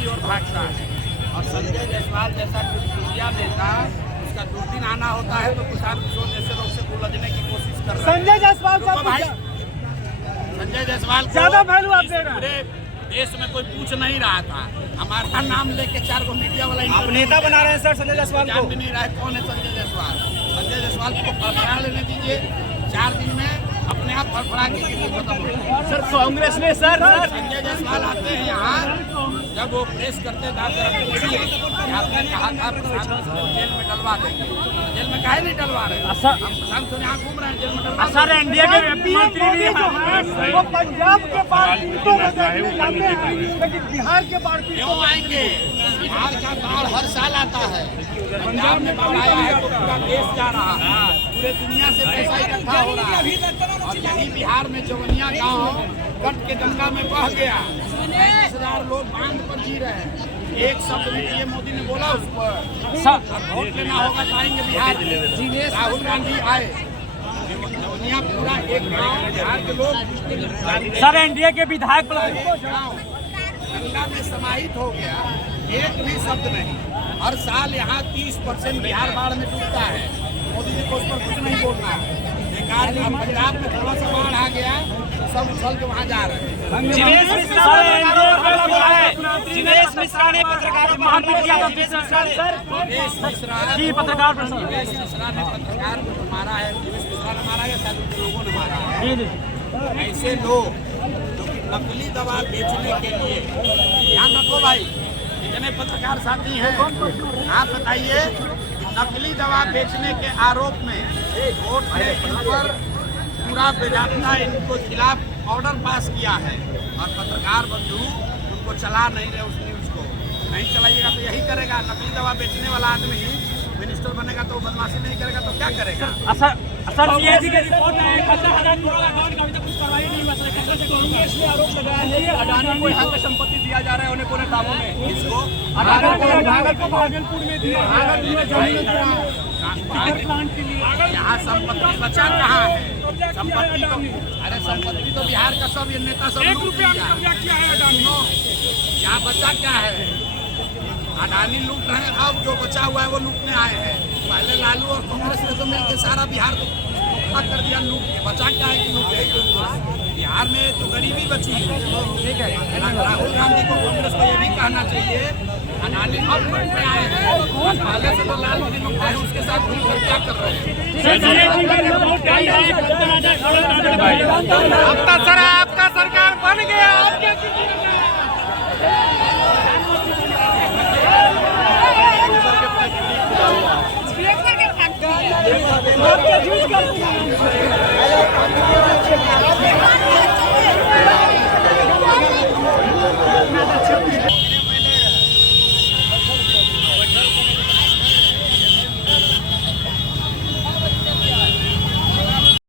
की ओर भागता है। और संजय जायसवाल जैसा मीडिया नेता, उसका दूरबीन आना होता है तो प्रशांत किशोर जैसे लोग से उलझने की कोशिश कर रहे हैं। संजय जायसवाल को भाई, संजय जायसवाल को ज्यादा वैल्यू आप दे रहे हैं। पूरे देश में कोई पूछ नहीं रहा था, हमारा नाम लेके 4 गो मीडिया वाला आप नेता बना रहे हैं सर संजय जायसवाल को। जान भी नहीं रहा है कौन है संजय जायसवाल। संजय जायसवाल को फड़फड़ा लेने दीजिए, 4 दिन में अपने आप फड़फड़ा के खत्म हो जाए। सर कांग्रेस ने सर संजय जायसवाल आते हैं यहाँ, जब वो प्रेस करते आपने कहा था प्रशांत को जेल में डलवा देंगे, जेल में काहे नहीं डलवा रहे? हम प्रशांत यहाँ घूम रहे हैं, जेल में डलवा। सर एनडीए के मंत्री भी हैं, वो पंजाब के बाढ़ पीड़ितों में देखने जाते हैं, लेकिन बिहार के बाढ़ क्यों आएंगे? बिहार का बाढ़ हर साल आता है। पंजाब में बाढ़ आया है तो पूरा देश जा रहा है, पूरे दुनिया से पैसा इकट्ठा हो रहा है। और यही बिहार में जवनिया गांव कट के गंगा में बह गया, 35,000 लोग बांध पर जी रहे हैं। एक शब्द ये मोदी ने बोला उस पर। अब वोट लेना होगा तो आएंगे बिहार। राहुल गांधी आए, जवनिया पूरा एक गाँव बिहार के लोग सर एनडीए के विधायक गंगा में समाहित हो गया, एक भी शब्द नहीं। हर साल यहाँ 30% बिहार बाढ़ में डूबता है। मोदी जी को उस पर कुछ नहीं बोलना है। बेकार पंजाब में थोड़ा सा बाढ़ आ गया, सब उछल के वहाँ जा रहे हैं। जिनेश मिश्रा ने पत्रकारों को मारपीट किया था। दिनेश मिश्रा ने पत्रकार को मारा है, दिनेश मिश्रा ने मारा है, शायद लोगों ने मारा है। ऐसे लोग जो कि नकली दवा बेचने के लिए, ध्यान रखो भाई, जितने पत्रकार साथी हैं आप बताइए, नकली दवा बेचने के आरोप में कोर्ट ने इन पर पूरा बेजाबता इनको खिलाफ ऑर्डर पास किया है। और पत्रकार बंधु उनको चला नहीं रहे, उस न्यूज को नहीं चलाइएगा तो यही करेगा। नकली दवा बेचने वाला आदमी मिनिस्टर बनेगा तो बदमाशी नहीं करेगा तो क्या करेगा? सर सीएजी की रिपोर्ट है, 50,000 करोड़ अकाउंट का अभी तक कुछ कार्रवाई नहीं हुआ। कांग्रेस ने आरोप लगाया है कि अडानी को यहाँ पे संपत्ति दिया जा रहा है, उन्हें कोने दामों में। इसको अडानी को भागलपुर में दिया, प्लांट के लिए यहाँ संपत्ति बचा कहाँ है? संपत्ति तो, अरे संपत्ति तो बिहार का सब ये नेता सब 1 रुपया क्या है अडानी? यहाँ बचा क्या है? अडानी लूट रहे हैं, अब जो बचा हुआ है वो लूटने आए हैं। पहले लालू और कांग्रेस ने तो मिलकर सारा बिहार को कर दिया लूट के। बचा क्या है कि लूट बिहार में तो गरीबी बची है। ठीक है, राहुल गांधी को कांग्रेस को ये भी कहना चाहिए, अडानी अब लूट में आए हैं, पहले से तो लालू जी लूट रहे हैं, उसके साथ मिलकर क्या कर रहे हैं? आपका सरकार बन गया, आप क्या कीजिएगा?